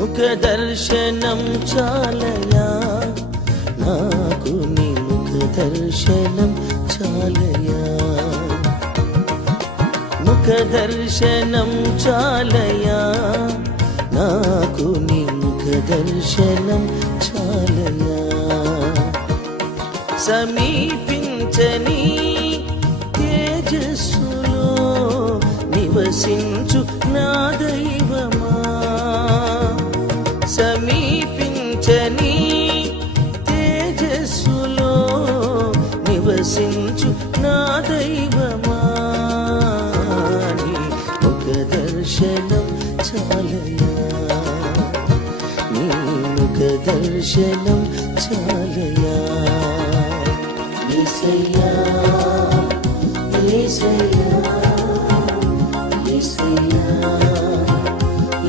ముఖ దర్శనం చాలయా నాకు నీ ముఖ దర్శనం చాలయా ముఖ దర్శనం చాలయా నాకు నీ ముఖ దర్శనం చాలయా సమీపించని తేజస్సులో నివసించు నా దైవమా సమీపించని తేజస్సులో నివసించు నా దైవమా నీ ముఖ దర్శనం చాలయా నీ ముఖ దర్శనం చాలయా యేసయ్యా యేసయ్యా